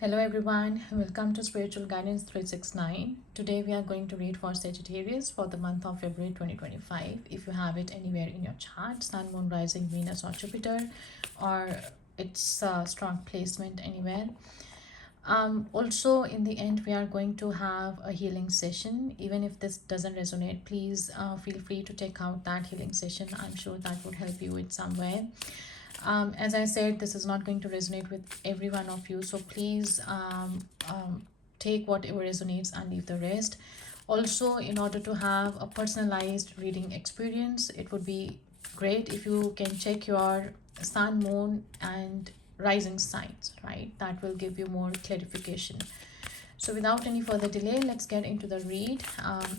Hello everyone, welcome to Spiritual Guidance 369. Today we are going to read for Sagittarius for the month of February 2025. If you have it anywhere in your chart, Sun, Moon, Rising, Venus or Jupiter, or its strong placement anywhere. Also in the end we are going to have a healing session. Even if this doesn't resonate, please feel free to check out that healing session. I'm sure that would help you in some way. As I said, this is not going to resonate with every one of you, so please take whatever resonates and leave the rest. Also, in order to have a personalized reading experience, it would be great if you can check your sun, moon and rising signs, right? That will give you more clarification. So without any further delay, let's get into the read,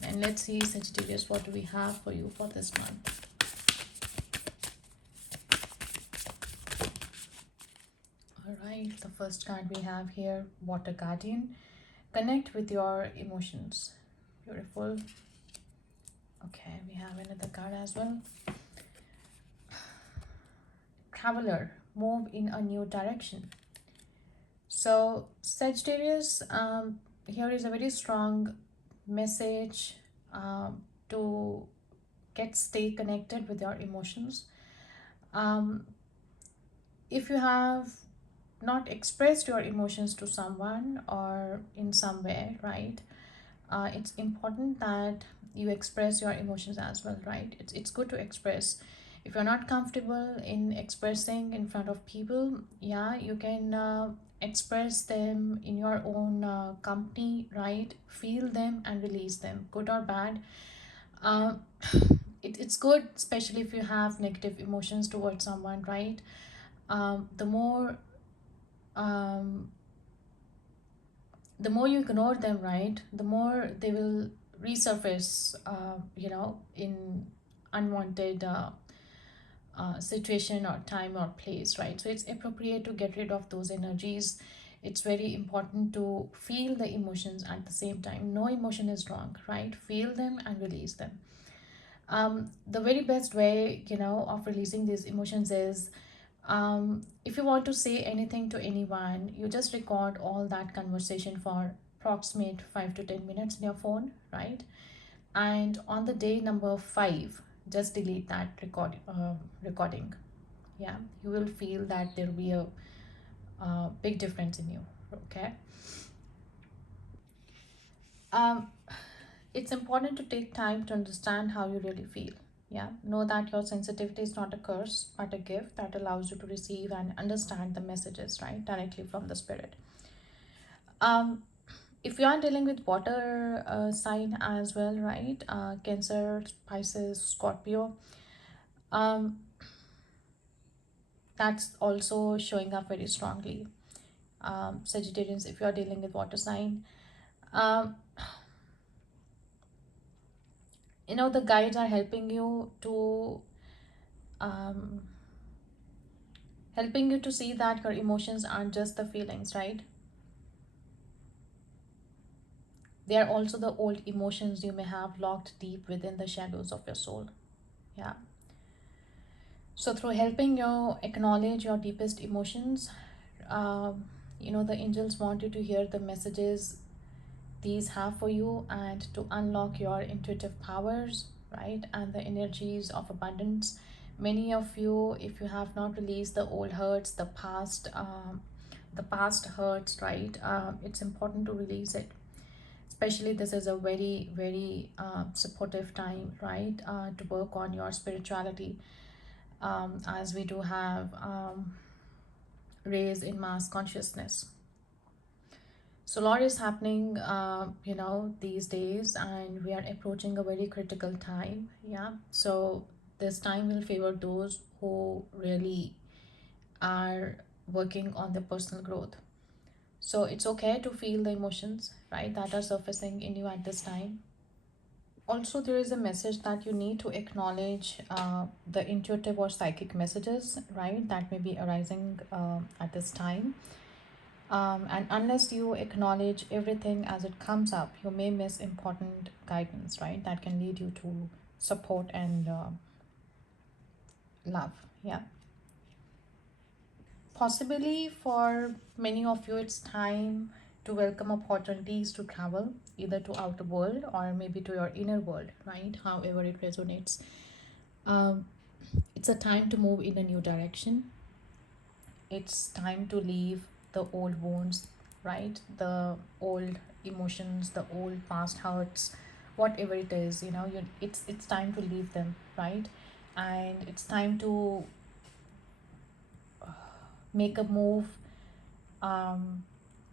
and let's see, Sagittarius, what do we have for you for this month. All right, the first card we have here, Water Guardian. Connect with your emotions. Beautiful. Okay, we have another card as well. Traveler, move in a new direction. So Sagittarius, here is a very strong message to stay connected with your emotions. If you have not expressed your emotions to someone or in some way, right, it's important that you express your emotions as well, right? It's good to express. If you're not comfortable in expressing in front of people, yeah, you can express them in your own company, right? Feel them and release them, good or bad. uh, it's good, especially if you have negative emotions towards someone, right? The more um, the more you ignore them, right, the more they will resurface, in unwanted situation or time or place, right? So it's appropriate to get rid of those energies. It's very important to feel the emotions at the same time. No emotion is wrong, right? Feel them and release them. The very best way, of releasing these emotions is, if you want to say anything to anyone, you just record all that conversation for approximate 5 to 10 minutes in your phone, right? And on the day number 5, just delete that recording. Yeah, you will feel that there will be a big difference in you. Okay. um, it's important to take time to understand how you really feel. Yeah, know that your sensitivity is not a curse but a gift that allows you to receive and understand the messages, right, directly from the spirit. um if you are dealing with water sign as well, right, Cancer, Pisces, Scorpio, um that's also showing up very strongly. Sagittarians, if you are dealing with water sign, um the guides are um, helping you to see that your emotions aren't just the feelings, right? They are also the old emotions you may have locked deep within the shadows of your soul. Yeah. So through helping you acknowledge your deepest emotions, the angels want you to hear the messages these have for you and to unlock your intuitive powers, right, and the energies of abundance. Many of you, if you have not released the old hurts, the past hurts, right, it's important to release it. Especially this is a very very supportive time, right, to work on your spirituality, as we do have raise in mass consciousness. So a lot is happening, these days, and we are approaching a very critical time. Yeah. So this time will favor those who really are working on their personal growth. So it's okay to feel the emotions, right, that are surfacing in you at this time. Also, there is a message that you need to acknowledge the intuitive or psychic messages, right, that may be arising at this time. And unless you acknowledge everything as it comes up, you may miss important guidance, right? That can lead you to support and love. Yeah. Possibly for many of you, it's time to welcome opportunities to travel, either to outer world or maybe to your inner world, right? However it resonates. Um, it's a time to move in a new direction. It's time to leave the old wounds, right? The old emotions, the old past hurts, whatever it is, it's time to leave them, right? And it's time to make a move um,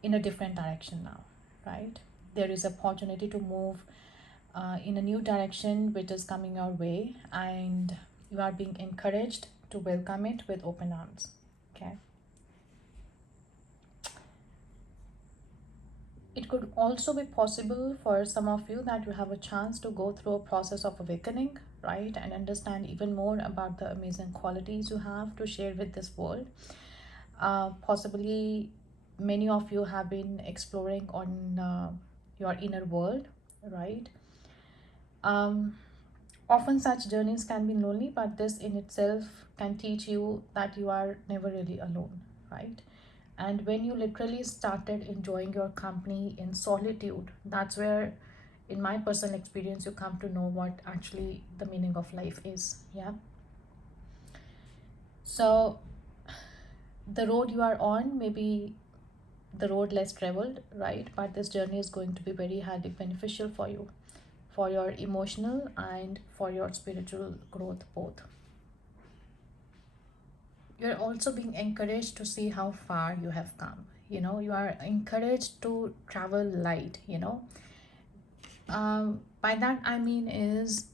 in a different direction now, right? There is opportunity to move in a new direction which is coming your way, and you are being encouraged to welcome it with open arms. Okay. It could also be possible for some of you that you have a chance to go through a process of awakening, right? And understand even more about the amazing qualities you have to share with this world. Possibly many of you have been exploring on your inner world, right? Um, Often such journeys can be lonely, but this in itself can teach you that you are never really alone, right? And when you literally started enjoying your company in solitude, that's where, in my personal experience, you come to know what actually the meaning of life is. Yeah. So the road you are on may be the road less traveled, right? But this journey is going to be very highly beneficial for you, for your emotional and for your spiritual growth both. You're also being encouraged to see how far you have come. You are encouraged to travel light. By that I mean is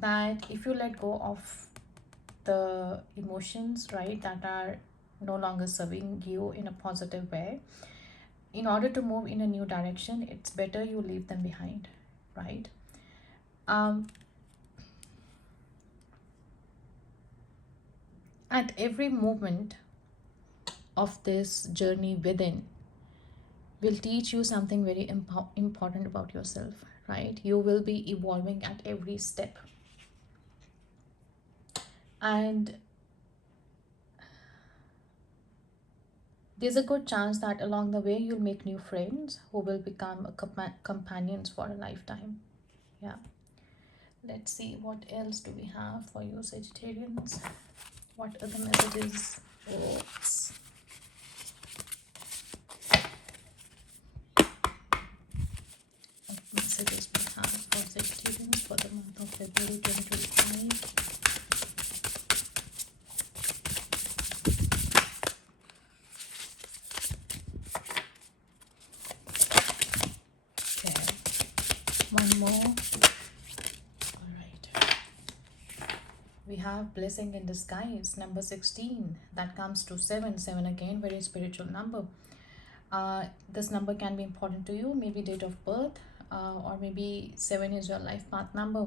that if you let go of the emotions, right, that are no longer serving you in a positive way, in order to move in a new direction, it's better you leave them behind, right? um at every moment of this journey within will teach you something very important about yourself, right? You will be evolving at every step, and there's a good chance that along the way you'll make new friends who will become companions for a lifetime. Yeah. Let's see what else do we have for you, Sagittarians. What are the messages? Oops. What messages we have for Sagittarians for the month of February 2025? Okay, one more. All right. We have blessing in disguise, number 16. That comes to 7. 7 again, very spiritual number. This number can be important to you, maybe date of birth, or maybe 7 is your life path number.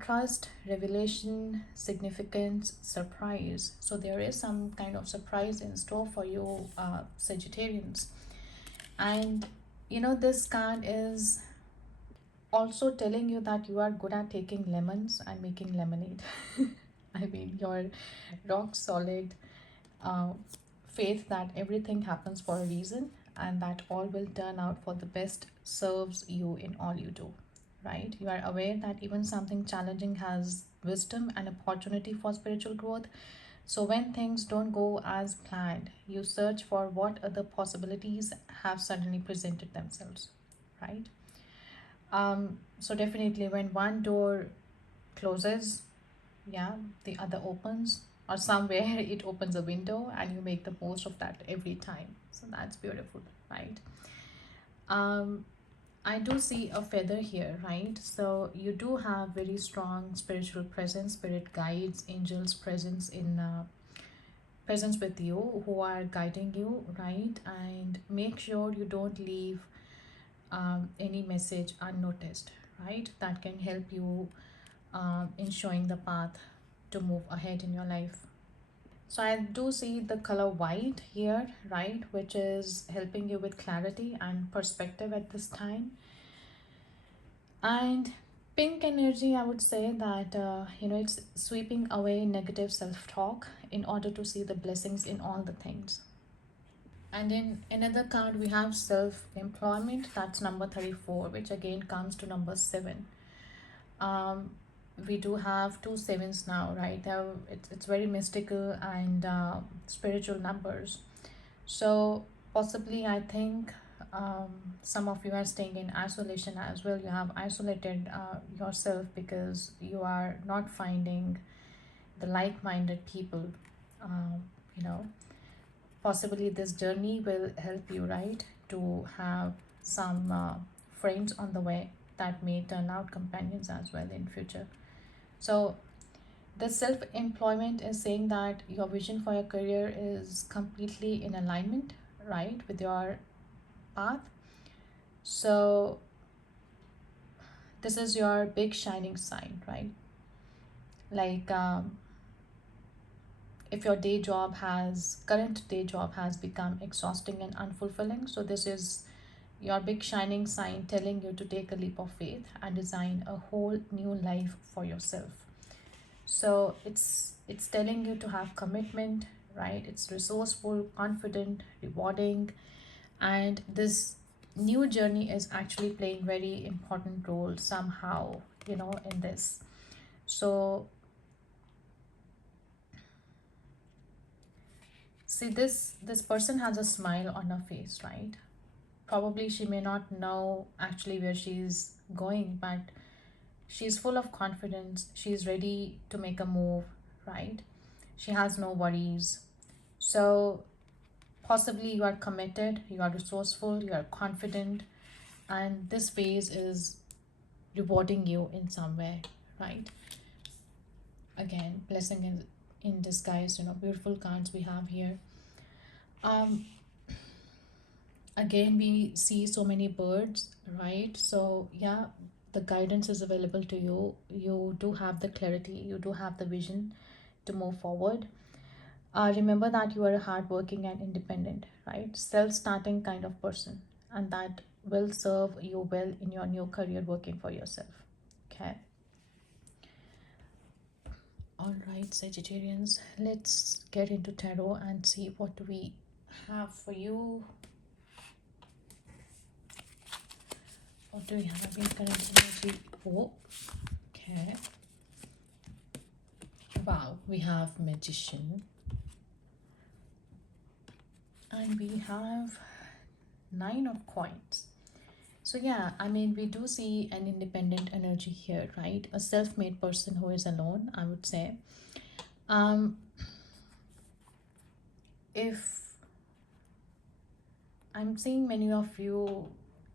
Trust, revelation, significance, surprise. So there is some kind of surprise in store for you, Sagittarians. And this card is also telling you that you are good at taking lemons and making lemonade. I mean, your rock solid uh, faith that everything happens for a reason and that all will turn out for the best serves you in all you do, right? You are aware that even something challenging has wisdom and opportunity for spiritual growth. So when things don't go as planned, you search for what other possibilities have suddenly presented themselves, right? So definitely when one door closes, yeah, the other opens, or somewhere it opens a window and you make the most of that every time. So that's beautiful, right? um I do see a feather here, right? So you do have very strong spiritual presence, spirit guides, angels presence with you who are guiding you, right? And make sure you don't leave any message unnoticed, right? That can help you in showing the path to move ahead in your life. So I do see the color white here, right, which is helping you with clarity and perspective at this time. And Pink energy, I would say that, it's sweeping away negative self talk in order to see the blessings in all the things. And in another card, we have self employment, that's number 34, which again comes to number 7. Um, we do have two sevens now, right? It's very mystical and spiritual numbers. So possibly, I think some of you are staying in isolation as well. You have isolated yourself because you are not finding the like-minded people. Um, you know, Possibly this journey will help you, right, to have some friends on the way that may turn out companions as well in future. So the self-employment is saying that your vision for your career is completely in alignment, right, with your path. So this is your big shining sign, right? Like if your current day job has become exhausting and unfulfilling, so this is your big shining sign telling you to take a leap of faith and design a whole new life for yourself. So it's telling you to have commitment, right? It's resourceful, confident, rewarding, and this new journey is actually playing very important role somehow, in this. So see, this person has a smile on her face, right? Probably she may not know actually where she's going, but she's full of confidence. She's ready to make a move, right? She has no worries. So possibly you are committed, you are resourceful, you are confident, and this phase is rewarding you in some way, right? Again, blessing in disguise, beautiful cards we have here. Um, Again, we see so many birds, right? So yeah, the guidance is available to you. You do have the clarity, you do have the vision to move forward. Remember that you are a hardworking and independent, right? Self-starting kind of person, and that will serve you well in your new career working for yourself. Okay. All right, Sagittarians, let's get into tarot and see what we have for you. What do we have in current energy? Oh, okay. Wow, we have Magician. And we have Nine of Coins. So yeah, I mean, we do see an independent energy here, right? A self-made person who is alone, I would say. Um, if I'm seeing many of you,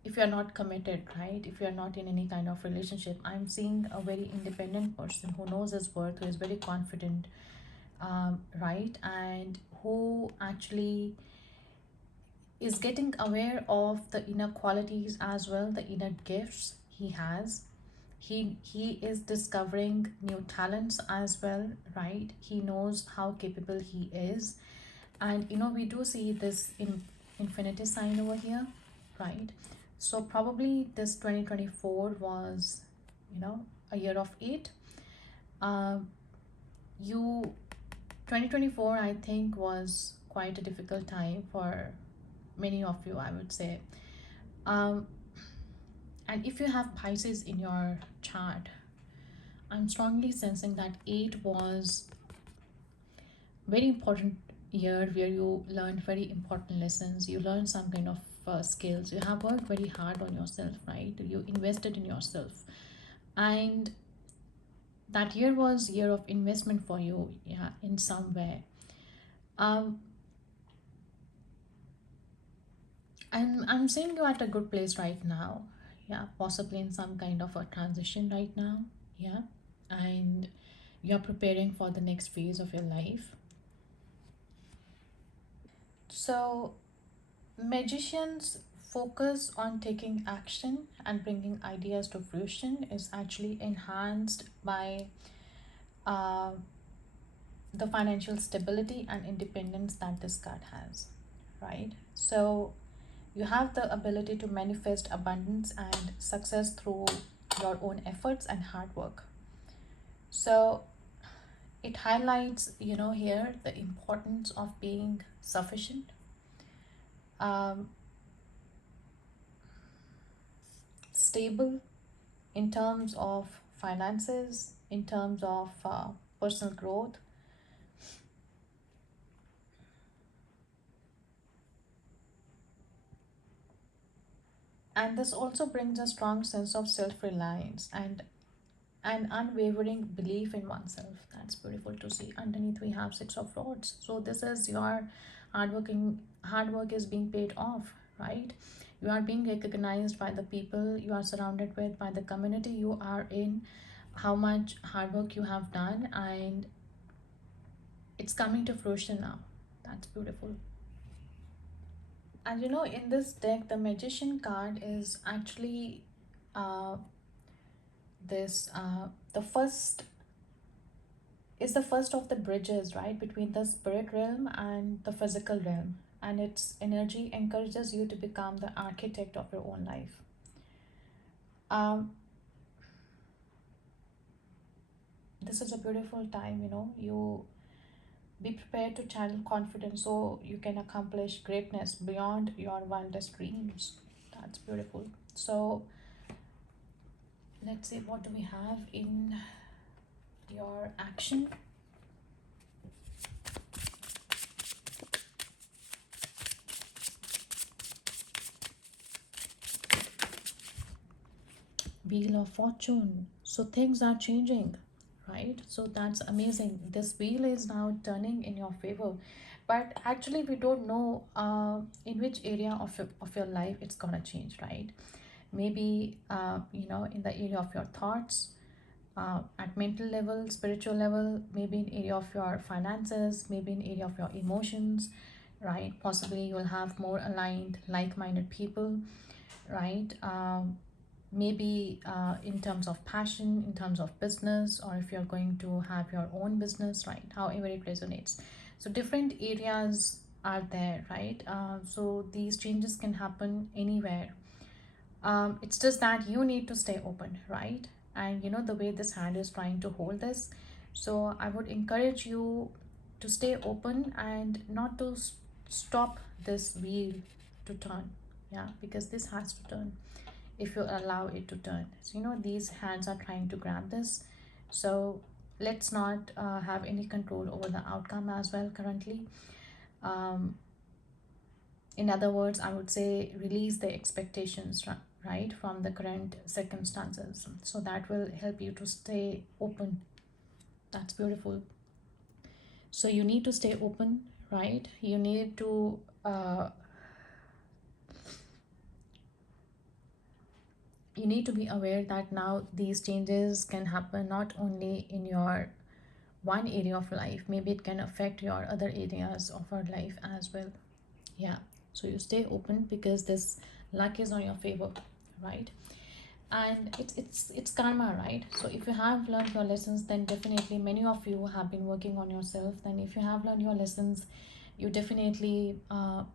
if you're not committed, right? If you're not in any kind of relationship, I'm seeing a very independent person who knows his worth, who is very confident, right? And who actually is getting aware of the inner qualities as well, the inner gifts he has. He is discovering new talents as well, right? He knows how capable he is. And we do see this in infinity sign over here, right? So probably this 2024 was, a year of eight. You 2024, I think, was quite a difficult time for many of you, I would say. um and if you have Pisces in your chart, I'm strongly sensing that 8 was very important year where you learned very important lessons. You learned some kind of skills. You have worked very hard on yourself, right? You invested in yourself, and that year was year of investment for you, yeah, in some way. um I'm seeing you at a good place right now. Yeah, possibly in some kind of a transition right now. Yeah, and you're preparing for the next phase of your life. So magicians focus on taking action and bringing ideas to fruition is actually enhanced by uh, the financial stability and independence that this card has, right? So you have the ability to manifest abundance and success through your own efforts and hard work. So it highlights, here the importance of being sufficient, um, stable in terms of finances, in terms of personal growth. And this also brings a strong sense of self-reliance and an unwavering belief in oneself. That's beautiful to see. Underneath we have Six of Rods. So this is your hard work is being paid off, right? You are being recognized by the people you are surrounded with, by the community you are in, how much hard work you have done, and it's coming to fruition now. That's beautiful. And in this deck, the Magician card is actually uh, this the first is the first of the bridges, right, between the spirit realm and the physical realm. And its energy encourages you to become the architect of your own life. Um, this is a beautiful time, you be prepared to channel confidence so you can accomplish greatness beyond your wildest dreams. That's beautiful. So let's see, what do we have in your action? Wheel of Fortune. So things are changing, right? So that's amazing. This wheel is now turning in your favor, but actually we don't know in which area of your life it's gonna change, right? Maybe in the area of your thoughts, at mental level, spiritual level, maybe in area of your finances, maybe in area of your emotions, right? Possibly you'll have more aligned, like-minded people, right? Maybe in terms of passion, in terms of business, or if you're going to have your own business, right? However it resonates. So different areas are there, right? So these changes can happen anywhere. It's just that you need to stay open, right? And the way this hand is trying to hold this, so I would encourage you to stay open and not to stop this wheel to turn. Yeah, because this has to turn if you allow it to turn. So these hands are trying to grab this, so let's not have any control over the outcome as well currently. um, in other words, I would say release the expectations, right, from the current circumstances, so that will help you to stay open. That's beautiful. So you need to stay open, right? You need to be aware that now these changes can happen not only in your one area of life, maybe it can affect your other areas of our life as well. Yeah, so you stay open because this luck is on your favor, right? And it's karma, right? So if you have learned your lessons, then definitely many of you have been working on yourself. Then if you have learned your lessons, you definitely um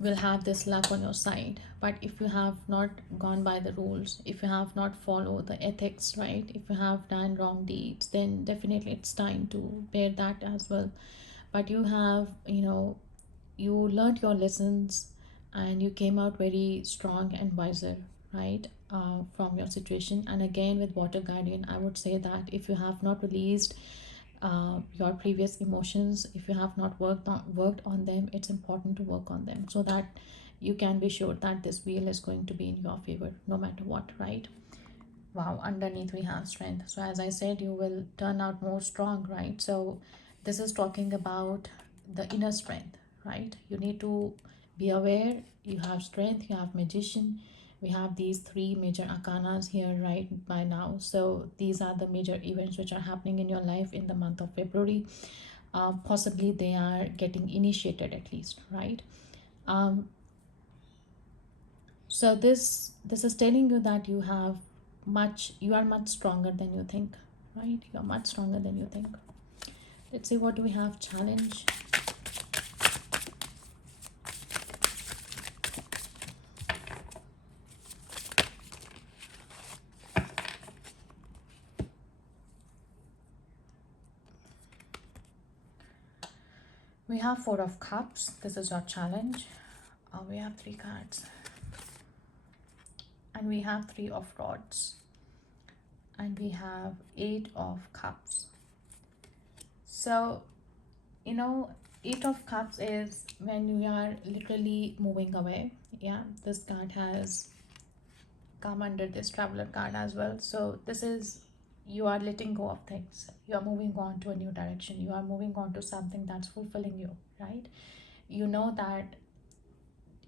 will have this luck on your side. But if you have not gone by the rules, if you have not followed the ethics, right, if you have done wrong deeds, then definitely it's time to bear that as well. But you have, you learned your lessons and you came out very strong and wiser, right, from your situation. And again, with water guardian, I would say that if you have not released your previous emotions, if you have not worked on them, it's important to work on them so that you can be sure that this wheel is going to be in your favor no matter what, right? Wow, underneath we have strength. So as I said, you will turn out more strong, right? So this is talking about the inner strength, right? You need to be aware you have strength, you have magician. We have these three major arcanas here right by now. So these are the major events which are happening in your life in the month of February. Possibly they are getting initiated at least, right? um, so this is telling you that you are much stronger than you think, right? You are much stronger than you think. Let's see, what do we have? Challenge. We have Four of Cups. This is your challenge. We have three cards. And we have Three of Rods. And we have Eight of Cups. So, you know, Eight of Cups is when you are literally moving away. Yeah, this card has come under this Traveler card as well. So this is, you are letting go of things. You are moving on to a new direction. You are moving on to something that's fulfilling you, right? You know that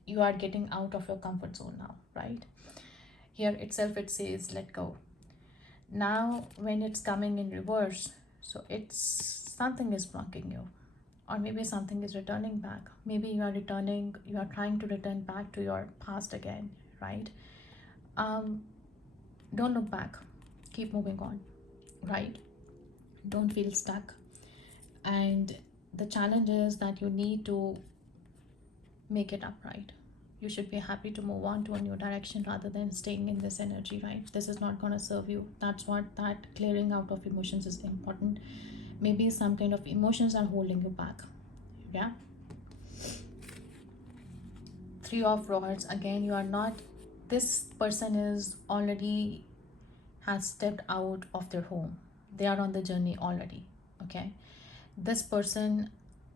you are getting out of your comfort zone now, right? Here itself it says let go. Now when it's coming in reverse, so it's something is blocking you, or maybe something is returning back. Maybe you are returning, you are trying to return back to your past again, right? Don't look back, keep moving on, right? Don't feel stuck. And the challenge is that you need to make it upright. You should be happy to move on to a new direction rather than staying in this energy, right? This is not going to serve you. That's what that clearing out of emotions is important. Maybe some kind of emotions are holding you back. Yeah. Three of Rods, again, you are not, this person is already has stepped out of their home. They are on the journey already. Okay, this person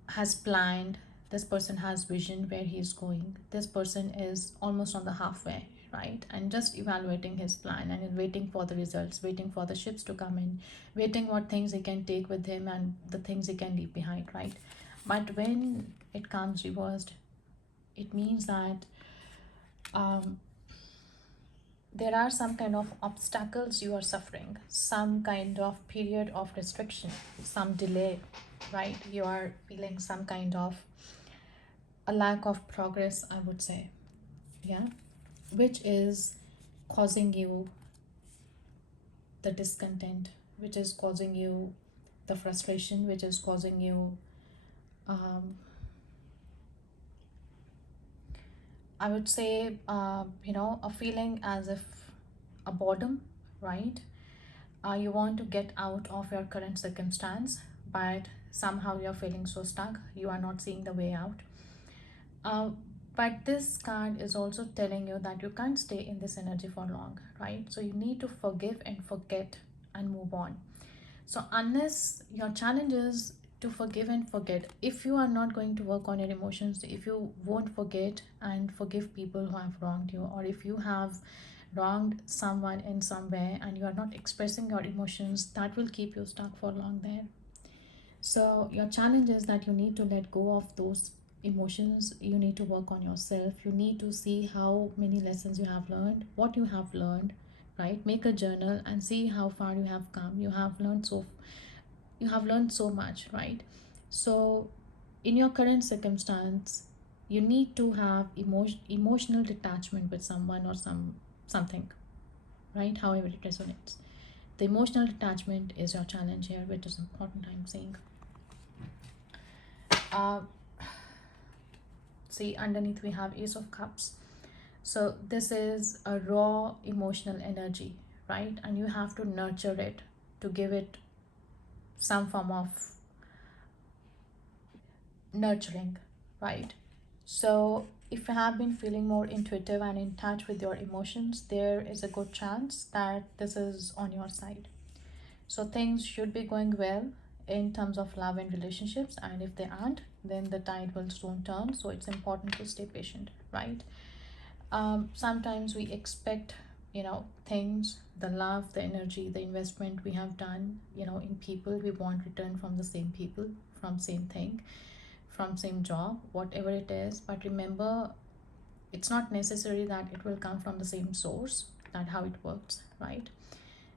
has planned, this person has vision where he is going. This person is almost on the halfway, right? And just evaluating his plan and waiting for the results, waiting for the ships to come in, waiting what things he can take with him and the things he can leave behind, right? But when it comes reversed, it means that um, there are some kind of obstacles you are suffering, some kind of period of restriction, some delay, right? You are feeling some kind of a lack of progress, I would say. Yeah, which is causing you the discontent, which is causing you the frustration, which is causing you I would say a feeling as if a boredom, right? You want to get out of your current circumstance, but somehow you're feeling so stuck, you are not seeing the way out. uh, but this card is also telling you that you can't stay in this energy for long, right? So you need to forgive and forget and move on. So unless your challenge is to forgive and forget, if you are not going to work on your emotions, if you won't forget and forgive people who have wronged you, or if you have wronged someone in some way and you are not expressing your emotions, that will keep you stuck for long there. So your challenge is that you need to let go of those emotions. You need to work on yourself. You need to see how many lessons you have learned, what you have learned, right? Make a journal and see how far you have come. You have learned so much, right? So in your current circumstance, you need to have emotional detachment with someone or something, right? However it resonates. The emotional detachment is your challenge here, which is important, I'm saying. uh, See, underneath we have Ace of Cups. So this is a raw emotional energy, right? And you have to nurture it, to give it some form of nurturing, right? So if you have been feeling more intuitive and in touch with your emotions, there is a good chance that this is on your side. So things should be going well in terms of love and relationships, and if they aren't, then the tide will soon turn. So it's important to stay patient, right? Sometimes we expect, things, the love, the energy, the investment we have done, in people, we want return from the same people, from same thing, from same job, whatever it is. But remember, it's not necessary that it will come from the same source. That how it works, right?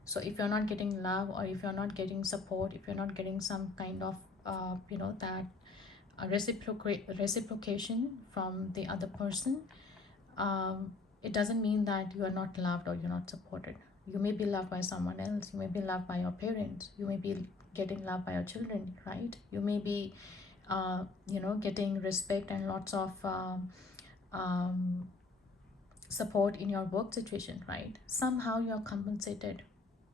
So if you're not getting love, or if you're not getting support, if you're not getting some kind of that reciprocation from the other person, um, it doesn't mean that you are not loved or you're not supported. You may be loved by someone else, you may be loved by your parents, you may be getting love by your children, right? You may be getting respect and lots of um, support in your work situation, right? Somehow you're compensated,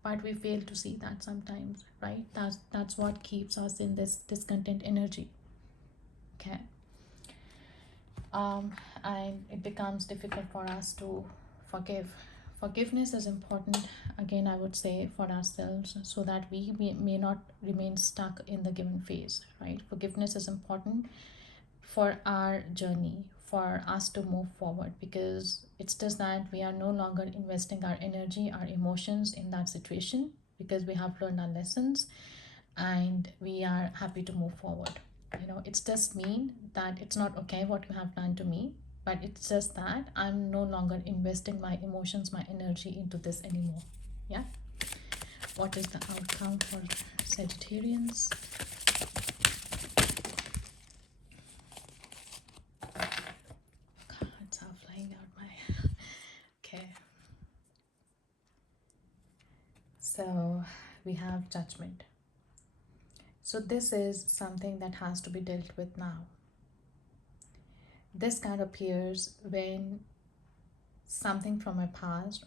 but we fail to see that sometimes, right? That's what keeps us in this discontent energy. Okay. And it becomes difficult for us to forgive. Forgiveness is important, again, I would say, for ourselves, so that we may not remain stuck in the given phase, right? Forgiveness is important for our journey, for us to move forward, because it's just that we are no longer investing our energy, our emotions in that situation, because we have learned our lessons and we are happy to move forward. It's just mean that it's not okay what you have done to me, but it's just that I'm no longer investing my emotions, my energy into this anymore. Yeah. What is the outcome for Sagittarians? Cards are flying out my okay. So we have Judgment. So this is something that has to be dealt with now. This card appears when something from my past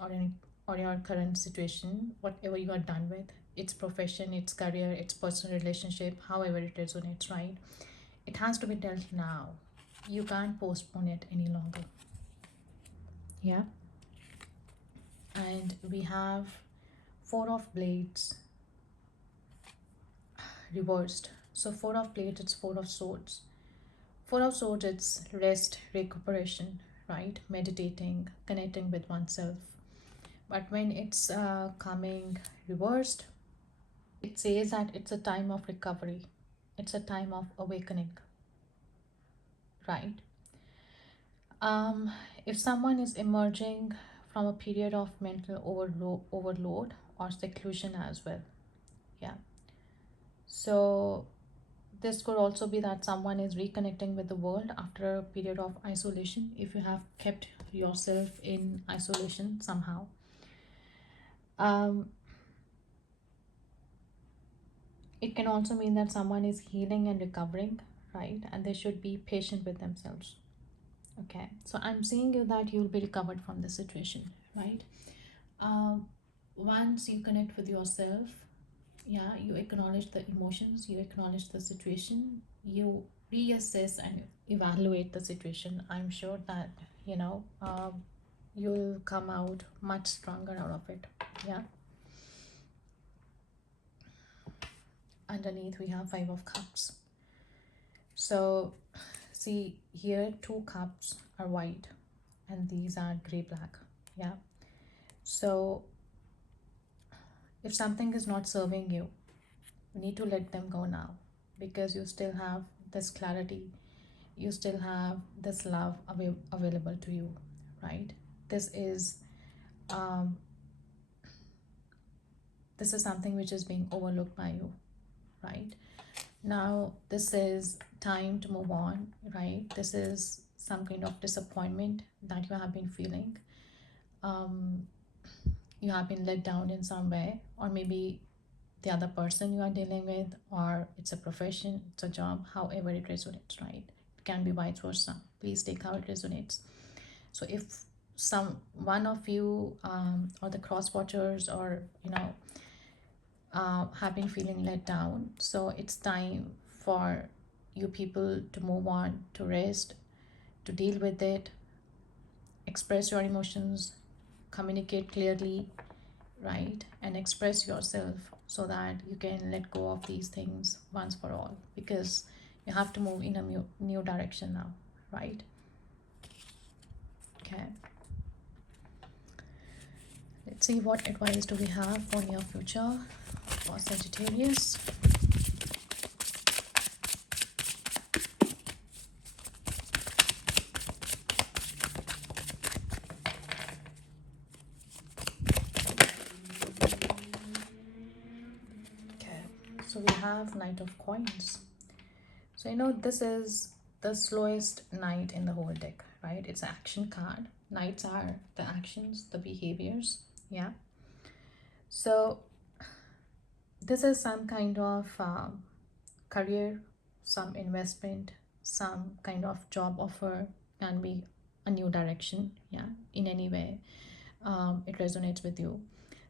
or your current situation, whatever you are done with, its profession, its career, its personal relationship, however it resonates, right? It has to be dealt now. You can't postpone it any longer. Yeah. And we have Four of Blades reversed. So Four of Blades, it's Four of Swords. Four of Swords, it's rest, recuperation, right? Meditating, connecting with oneself. But when it's coming reversed, it says that it's a time of recovery. It's a time of awakening, right? Um, if someone is emerging from a period of mental overload or seclusion as well, yeah. So this could also be that someone is reconnecting with the world after a period of isolation. If you have kept yourself in isolation somehow, um, it can also mean that someone is healing and recovering, right? And they should be patient with themselves. Okay, so I'm seeing you that you'll be recovered from this situation, right? um, Once you connect with yourself, yeah, you acknowledge the emotions, you acknowledge the situation, you reassess and evaluate the situation, I'm sure that you'll come out much stronger out of it. Yeah. Underneath we have Five of Cups. So see here, two cups are white and these are gray black. Yeah. So if something is not serving you, you need to let them go now, because you still have this clarity, you still have this love available to you, right? This is um, this is something which is being overlooked by you, right? Now this is time to move on, right? This is some kind of disappointment that you have been feeling. um, you have been let down in some way, or maybe the other person you are dealing with, or it's a profession, it's a job, however it resonates, right? It can be vice versa. Please take how it resonates. So if some one of you or the cross watchers, or have been feeling let down, so it's time for you people to move on, to rest, to deal with it, express your emotions, communicate clearly, right? And express yourself so that you can let go of these things once for all, because you have to move in a new direction now, right? Okay, let's see what advice do we have for near future for Sagittarius. Okay, so we have Knight of Coins. So this is the slowest knight in the whole deck, right? It's an action card. Knights are the actions, the behaviors. Yeah. So this is some kind of career, some investment, some kind of job offer, can be a new direction. Yeah, in any way it resonates with you.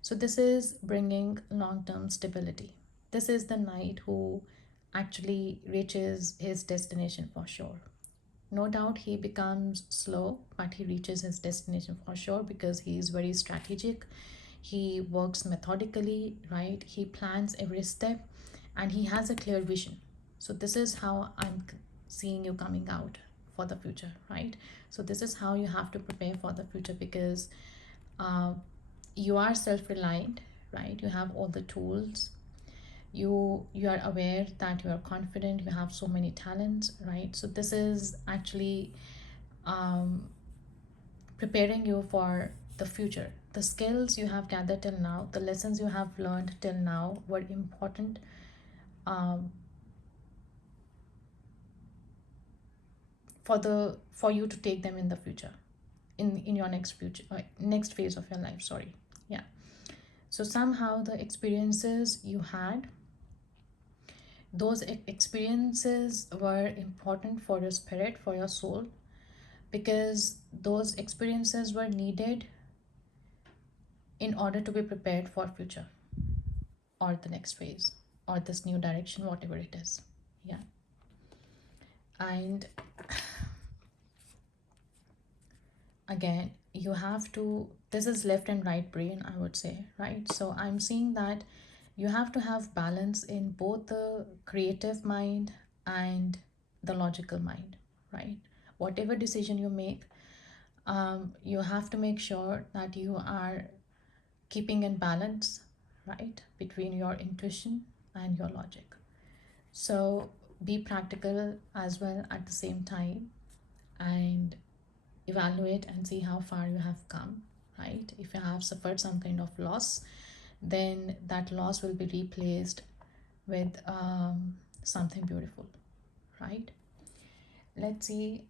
So this is bringing long-term stability. This is the knight who actually reaches his destination for sure. No doubt he becomes slow, but he reaches his destination for sure because he is very strategic. He works methodically, right? He plans every step and he has a clear vision. So, this is how I'm seeing you coming out for the future, right? So, this is how you have to prepare for the future because uh, you are self reliant, right? You have all the tools, you are aware that you are confident, you have so many talents, right? So this is actually um, preparing you for the future. The skills you have gathered till now, the lessons you have learned till now were important um, for you to take them in the future, in your next future, next phase of your life, sorry. Yeah. So somehow the experiences you had, those experiences were important for your spirit, for your soul, because those experiences were needed in order to be prepared for future or the next phase or this new direction, whatever it is. Yeah. And again, you have to, this is left and right brain, I would say, right? So I'm seeing that you have to have balance in both the creative mind and the logical mind, right? Whatever decision you make, you have to make sure that you are keeping in balance, right, between your intuition and your logic. So be practical as well at the same time and evaluate and see how far you have come, right? If you have suffered some kind of loss, then that loss will be replaced with something beautiful, right? Let's see,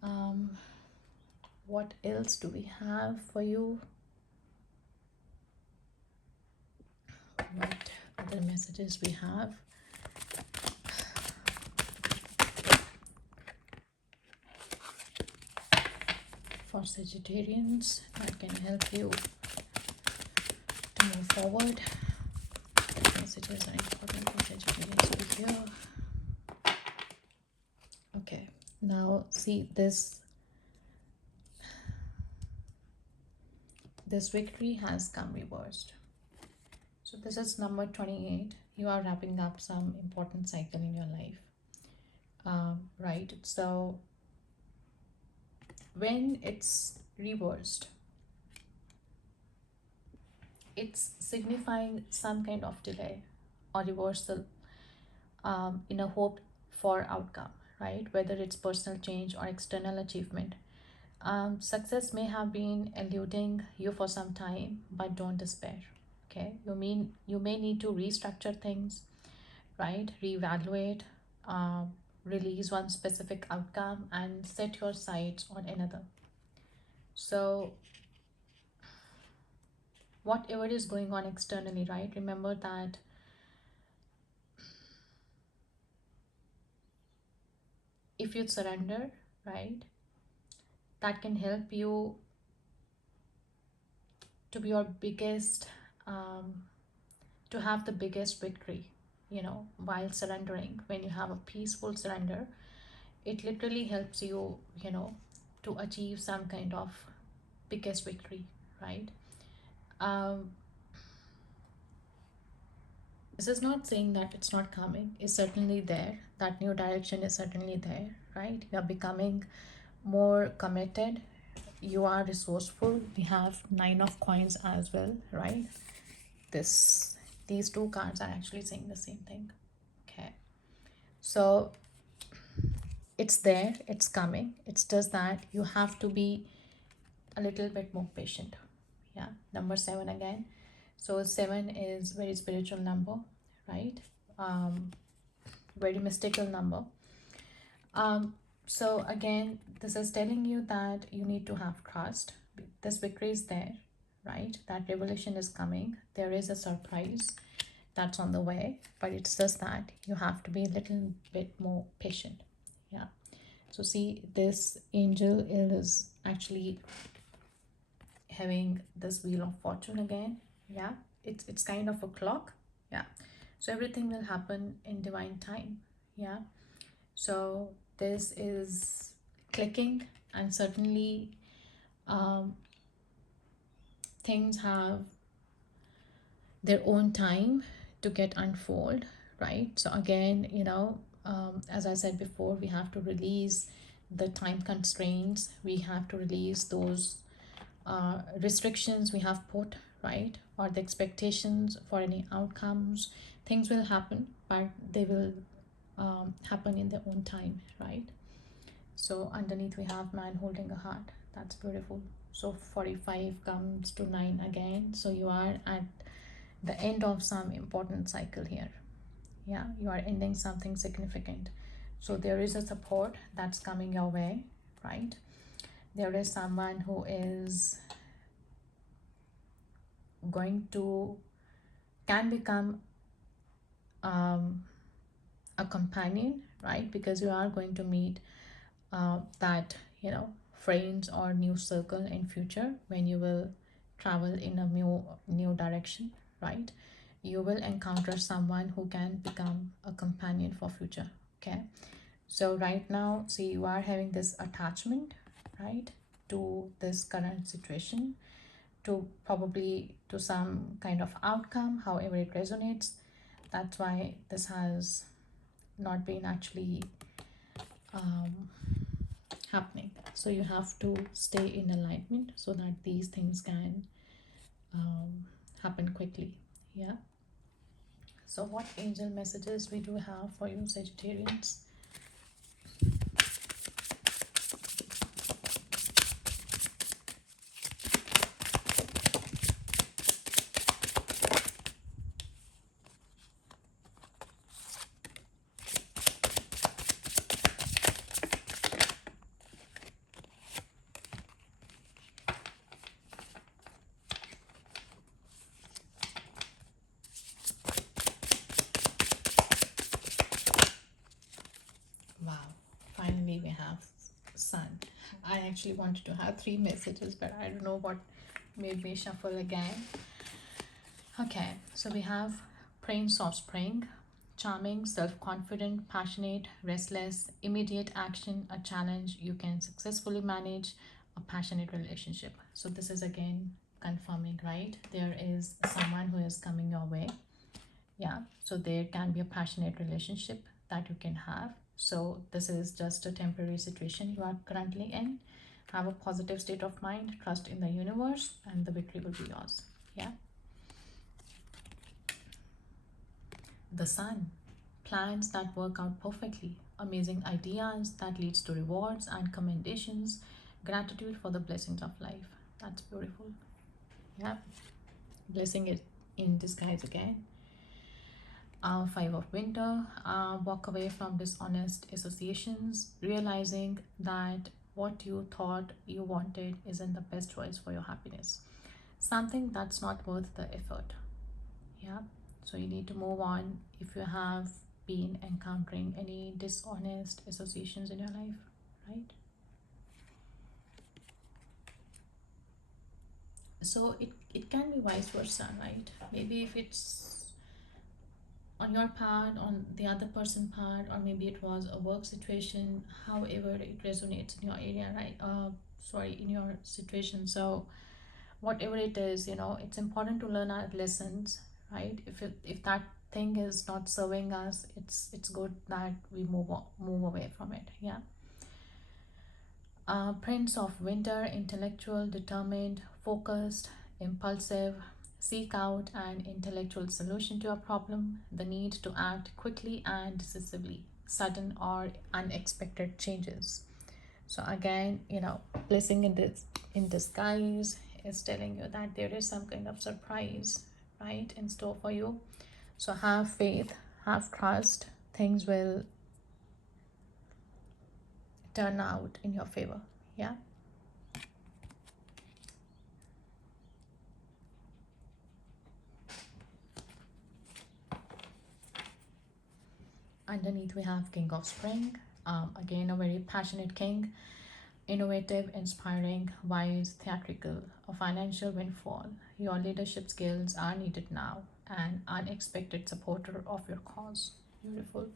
what else do we have for you? What other messages we have? For Sagittarians that can help you to move forward. What messages are important for Sagittarians over here? Okay, now see this victory has come reversed. So this is number 28. You are wrapping up some important cycle in your life, right? So when it's reversed, it's signifying some kind of delay or reversal in a hope for outcome, right? Whether it's personal change or external achievement. Success may have been eluding you for some time, but don't despair. Okay, you may need to restructure things, right? Reevaluate, release one specific outcome, and set your sights on another. So whatever is going on externally, right? Remember that if you surrender, right, that can help you to be your biggest to have the biggest victory, while surrendering. When you have a peaceful surrender, it literally helps you, to achieve some kind of biggest victory, right? um this is not saying that it's not coming. It's certainly there. That new direction is certainly there, right? You are becoming more committed, you are resourceful. We have nine of coins as well, right? this these two cards are actually saying the same thing. Okay, so it's there, it's coming. It's just that you have to be a little bit more patient. Yeah, number 7 again. So 7 is very spiritual number, right? um Very mystical number. So again, this is telling you that you need to have trust. This victory is there, right? That revelation is coming. There is a surprise that's on the way, but it's just that you have to be a little bit more patient. Yeah. So see, this angel is actually having this wheel of fortune again. Yeah, it's kind of a clock. Yeah. So everything will happen in divine time. Yeah, so this is clicking, and certainly um, things have their own time to get unfold, right? So again, as I said before, we have to release the time constraints, we have to release those restrictions we have put, right? Or the expectations for any outcomes. Things will happen, but they will happen in their own time, right? So underneath we have man holding a heart. That's beautiful. So 45 comes to 9 again. So you are at the end of some important cycle here. Yeah, you are ending something significant. So there is a support that's coming your way, right? There is someone who is going to can become um, a companion, right? Because you are going to meet that friends or new circle in future when you will travel in a new direction, right? You will encounter someone who can become a companion for future. Okay, so right now, see, you are having this attachment, right, to this current situation, to probably to some kind of outcome, however it resonates. That's why this has not been actually um, happening. So you have to stay in alignment so that these things can happen quickly. Yeah. So what angel messages we do have for you, Sagittarians? Wow, finally we have sun. I actually wanted to have three messages, but I don't know what made me shuffle again. Okay, so we have Prince of Spring, charming, self-confident, passionate, restless, immediate action, a challenge you can successfully manage, a passionate relationship. So this is again confirming, right? There is someone who is coming your way. Yeah, so there can be a passionate relationship that you can have. So this is just a temporary situation you are currently in. Have a positive state of mind, trust in the universe, and the victory will be yours. Yeah. The sun, plans that work out perfectly, amazing ideas that leads to rewards and commendations, gratitude for the blessings of life. That's beautiful. Yeah, blessing it in disguise again. Five of winter, walk away from dishonest associations, realizing that what you thought you wanted isn't the best choice for your happiness. Something that's not worth the effort. Yeah, so you need to move on if you have been encountering any dishonest associations in your life, right? So it can be vice versa, right? Maybe if it's on your part, on the other person part, or maybe it was a work situation, however it resonates in your area, right? Sorry, in your situation. So whatever it is, it's important to learn our lessons, right? If that thing is not serving us, it's good that we move away from it. Yeah. Prince of winter, intellectual, determined, focused, impulsive, seek out an intellectual solution to a problem, the need to act quickly and decisively, sudden or unexpected changes. So again, blessing in disguise is telling you that there is some kind of surprise, right, in store for you. So have faith, have trust, things will turn out in your favor. Yeah. Underneath we have King of Spring, again a very passionate king, innovative, inspiring, wise, theatrical, a financial windfall. Your leadership skills are needed now, an unexpected supporter of your cause. Beautiful.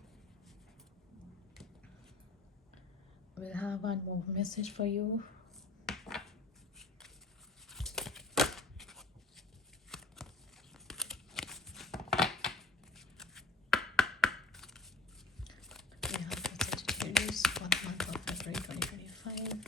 We'll have one more message for you. We have for Sagittarius for the month of February 2025.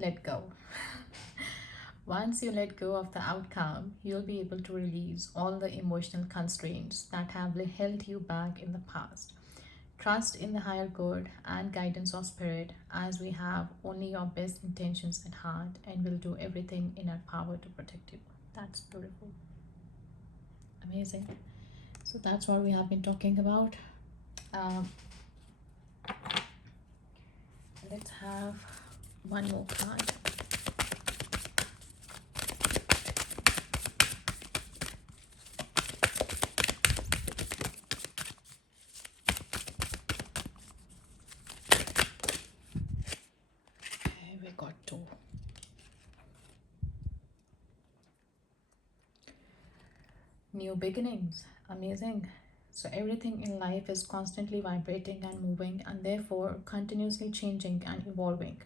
Let go. Once you let go of the outcome, you'll be able to release all the emotional constraints that have held you back in the past. Trust in the higher good and guidance of spirit, as we have only your best intentions at heart and will do everything in our power to protect you. That's beautiful. Amazing. So that's what we have been talking about. Um, let's have one more card. Okay, we got two. New beginnings. Amazing. So everything in life is constantly vibrating and moving, and therefore continuously changing and evolving.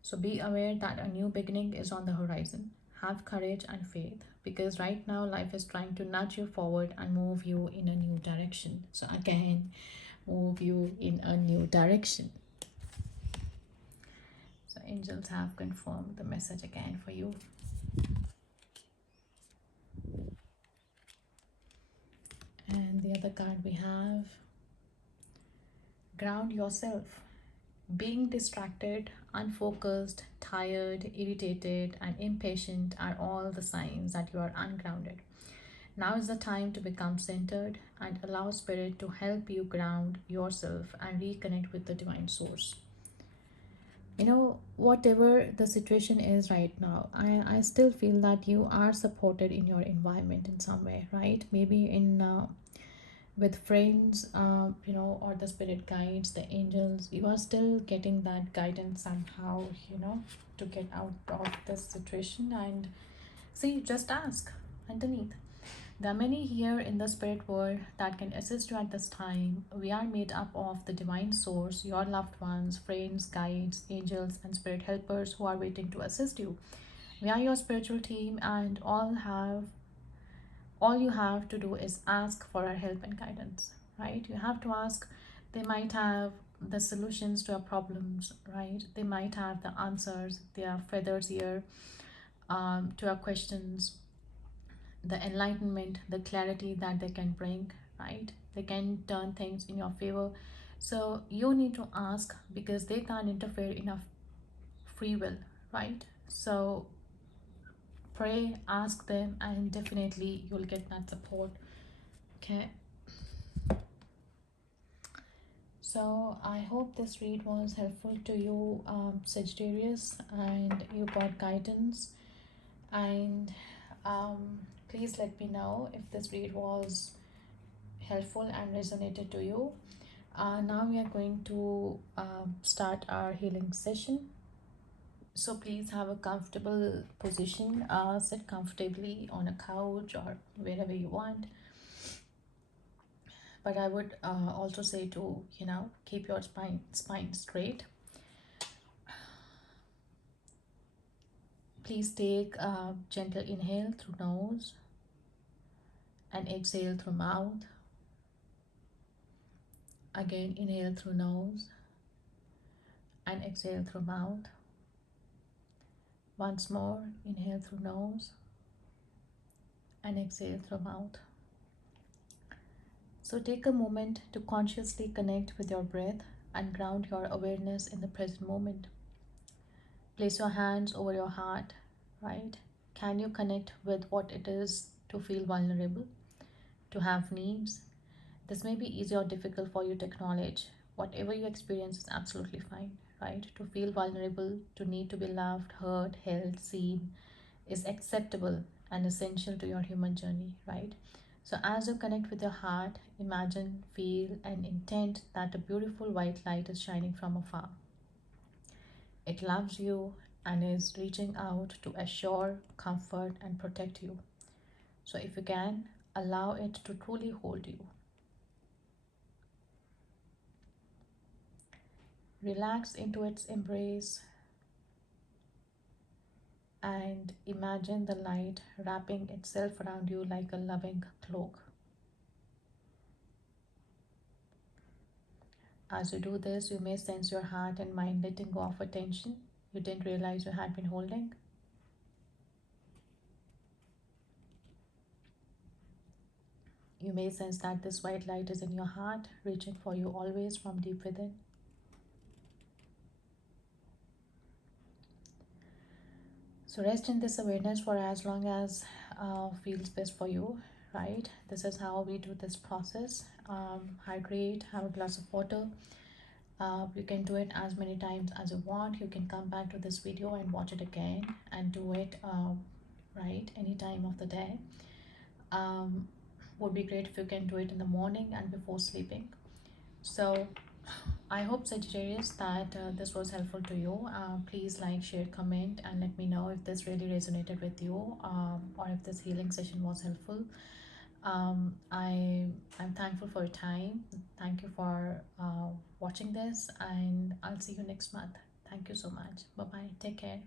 So be aware that a new beginning is on the horizon. Have courage and faith, because right now life is trying to nudge you forward and move you in a new direction. So again, move you in a new direction. So angels have confirmed the message again for you. And the other card we have, ground yourself. Being distracted, unfocused, tired, irritated, and impatient are all the signs that you are ungrounded. Now is the time to become centered and allow Spirit to help you ground yourself and reconnect with the Divine Source. You know, whatever the situation is right now, I still feel that you are supported in your environment in some way, right? Maybe in with friends, or the spirit guides, the angels, you are still getting that guidance somehow, to get out of this situation. And see, just ask underneath. There are many here in the spirit world that can assist you at this time. We are made up of the divine source, your loved ones, friends, guides, angels, and spirit helpers who are waiting to assist you. We are your spiritual team, and all you have to do is ask for our help and guidance, right? You have to ask. They might have the solutions to our problems, right? They might have the answers. There are feathers here, to our questions, the enlightenment, the clarity that they can bring, right? They can turn things in your favor. So you need to ask, because they can't interfere in our free will, right? So pray, ask them, and definitely you'll get that support. Okay. So I hope this read was helpful to you, Sagittarius, and you got guidance. And please let me know if this read was helpful and resonated to you. Now we are going to start our healing session. So please have a comfortable position. Sit comfortably on a couch or wherever you want. But I would also say to, keep your spine straight. Please take a gentle inhale through nose and exhale through mouth. Again, inhale through nose and exhale through mouth. Once more, inhale through nose and exhale through mouth. So take a moment to consciously connect with your breath and ground your awareness in the present moment. Place your hands over your heart, right? Can you connect with what it is to feel vulnerable, to have needs? This may be easy or difficult for you to acknowledge. Whatever you experience is absolutely fine, right? To feel vulnerable, to need to be loved, heard, held, seen is acceptable and essential to your human journey, right? So as you connect with your heart, imagine, feel, and intend that a beautiful white light is shining from afar. It loves you and is reaching out to assure, comfort, and protect you. So if you can, allow it to truly hold you. Relax into its embrace and imagine the light wrapping itself around you like a loving cloak. As you do this, you may sense your heart and mind letting go of a tension you didn't realize you had been holding. You may sense that this white light is in your heart, reaching for you always from deep within. So rest in this awareness for as long as feels best for you, right? This is how we do this process. Hydrate, have a glass of water. You can do it as many times as you want. You can come back to this video and watch it again and do it right any time of the day. Would be great if you can do it in the morning and before sleeping. So I hope, Sagittarius, that this was helpful to you. Please like, share, comment, and let me know if this really resonated with you, or if this healing session was helpful. I'm thankful for your time. Thank you for watching this, and I'll see you next month. Thank you so much. Bye bye. Take care.